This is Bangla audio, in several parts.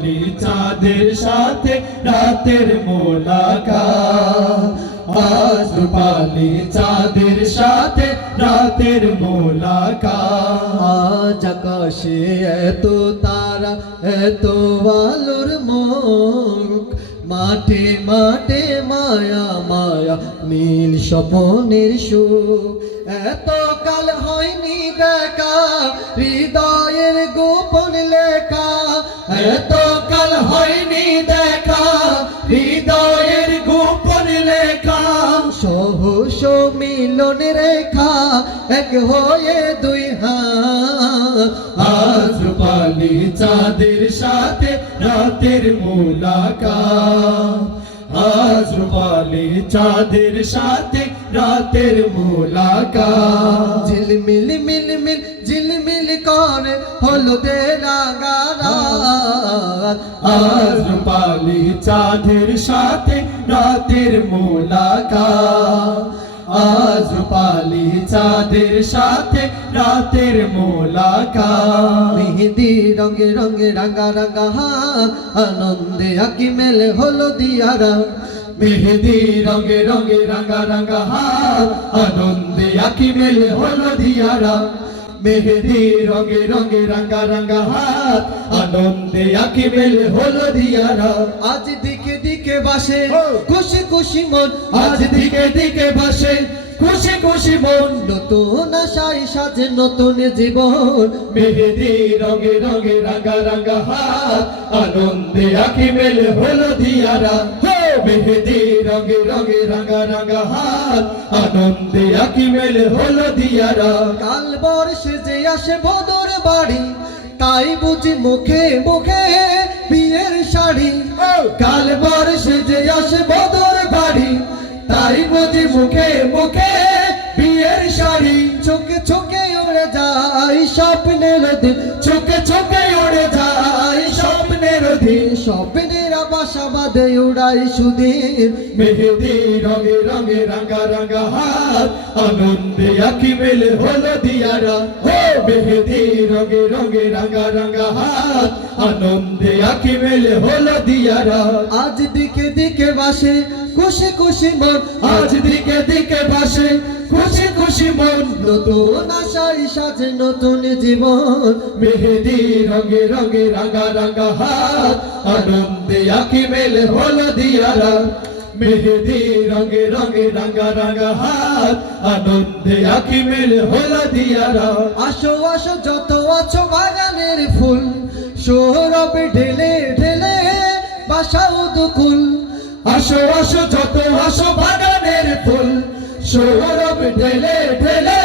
পালি চাঁদের সাথে রাতের পালি চাঁদের সাথে রাতের আকাশে এত তারা, এত আলোর মুখ। মাঠে মাঠে মায়া মায়া, নীল স্বপনের সুখ। এত কাল হয়নি দেখা, হৃদয়ের গোপন লেখা। এত কাল হয়নি দেখা, হৃদয়ের গোপন লেখা সহস মিলন রেখা, এক হয়ে দুই আজ পালি চাঁদের সাথে রাতের মোলাকাত। আজ পালি চাঁদের সাথে রাতের মোলাকাত। ঝিলমিল মিল মিল ঝিলমিল করে হলুদে রাঙা রাত আজ পালি চাঁদের সাথে রাতের মোলাকাত। আজ পালি চাঁদের সাথে রাতের মোলাকাত। মেহেদি রঙে রঙে রাঙা রাঙা আনন্দে আকি মেলে হলদিয়ারা মেহেদি রঙে রঙে রাঙা রাঙা আনন্দে আকি মেলে হলদিয়ারা মেহেদি রঙে রঙে রাঙা রাঙা হাত আনন্দে আকি মেলে হলদিয়ারা আজ দিকে দিকে বাসে খুশি খুশি মন। আজ দিকে দিকে বাসে খুশি খুশি মন। নতুন আশায় সাজে নতুন জীবন। মেহেদি রঙে রঙে রাঙা রাঙা হাত আনন্দে আকি মেলে হলদিয়ারা হো মেহেদি রঙে রঙে রাঙা রাঙা হাত। আনন্দে আকি মেলে হলদিয়ারা কাল বর্ষে যে আসে বদর বাড়ি তাই বুঝি মুখে মুখে বিয়ের শাড়ি। কাল বর্ষে যে আসে বদর বাড়ি তাই বুঝি মুখে মুখে বিয়ের শাড়ি। চোখে চোখে উড়ে যায় স্বপ্নের দিন চোখে চোখে উড়ে যায় স্বপ্নের বাসা বাঁধে উড়াই সুদিন মেহেদি রঙে রঙে রাঙা রাঙা হাত আনন্দে আখি মেলে হলো দিয়ারা। হো মেহেদি রঙে রঙে রাঙা রাঙা হাত আনন্দে আখি মেলে হলো দিয়ারা। আজ দিকে দিকে বাসে খুশি খুশি মন। আজ দিকে দিকে বাসে খুশি মন নতুন আশায় সাজে নতুন জীবন। মেহেদি রঙে রঙে রাঙা রাঙা হাত, আনন্দে আখি মেলে হলো দিয়ারা মেহেদি রঙে রঙে রাঙা রাঙা হাত, আনন্দে আখি মেলে হলো দিয়ারা আসো আসো, যত আছো বাগানের ফুল, সৌরভ ঢেলে ঢেলে বাসাও দুকুল। আসো আসো, যত আসো বাগানের ফুল সৌরভ ঢেলে ঢেলে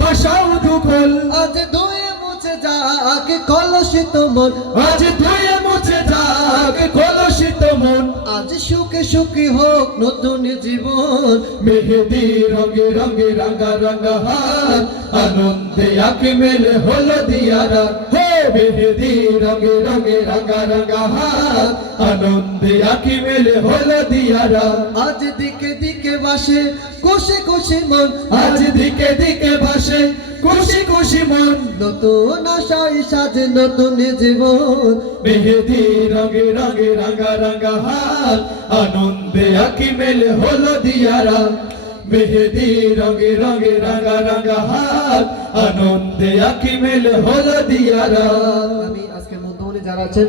ভাষাও দুকল। আজ ধুয়ে মুছে যাক কলসিত মন। আজ ধুয়ে মুছে যাক কলসিত মন। আজ সুখে সুখী হোক নতুন জীবন। মেহেদি রঙে রঙে রাঙা রাঙা হাত আনন্দে আঁকে মেলে হলো দিয়ারা হো মেহেদি রঙে রঙে রাঙা রাঙা হাত। আনন্দে আঁকে মেলে হলো দিয়ারা। আজ দিকে দিকে বাসে খুশি খুশি মন। আজ দিকে দিকে ভাসে খুশি খুশি মন। নতুন আশায় সাজে নতুন জীবন। মেহেদি রঙে রঙে রাঙা রাঙা হাত। আনন্দে আঁকি মেলে হলো দিয়ারা। মেহেদি রঙে রঙে রাঙা রাঙা হাত, আনন্দে আঁকি মেলে হলো দিয়ারা আমি আজকে মধ্যমণি যারা আছেন